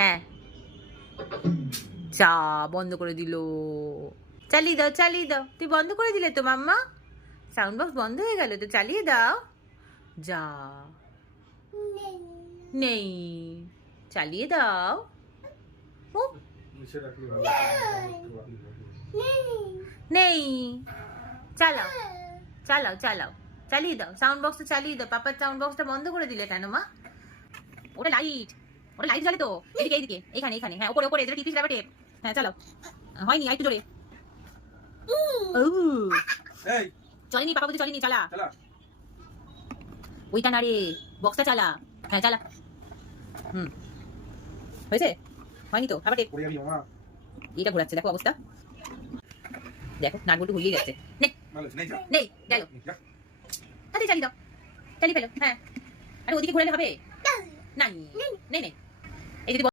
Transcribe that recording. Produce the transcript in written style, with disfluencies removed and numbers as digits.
হ্যাঁ, চা বন্ধ করে দিল। চালিয়ে দাও, চালিয়ে দাও। তুই বন্ধ করে দিলে তো মাম্মা, সাউন্ড বক্স বন্ধ হয়ে গেল তো, চালিয়ে দাও। যা, নেই, চালিয়ে দাও। ও নেই, চালাও চালাও চালাও, চালিয়ে দাও সাউন্ড বক্সটা, চালিয়ে দাও। পাপার সাউন্ড বক্সটা বন্ধ করে দিলে কেন মা? ওটা লাইট, ওটা লাইট জ্বলে তো। এদিকে এইদিকে, এখানে এখানে, হ্যাঁ ওপরে ওপরে, যেটা টিপি সেটা টেপ। হ্যাঁ চালাও। হয়নি, আর একটু জোরে। চলেনি পাপা, বুঝি চলেনি, চালা। ওইটা না রে, বক্সটা চালা। হ্যাঁ চালা। হয়েছে? হয়নি তো, আবার টেপ। এটা ঘোরাচ্ছে, দেখো অবস্থা, দেখো নাটবল্টু ঘুরিয়ে যাচ্ছে। নেই গেল, তাড়াতাড়ি চালিয়ে দাও, চালিয়ে ফেলো। হ্যাঁ, আরে ওদিকে ঘোরালে হবে না, নেই নেই। এই যদি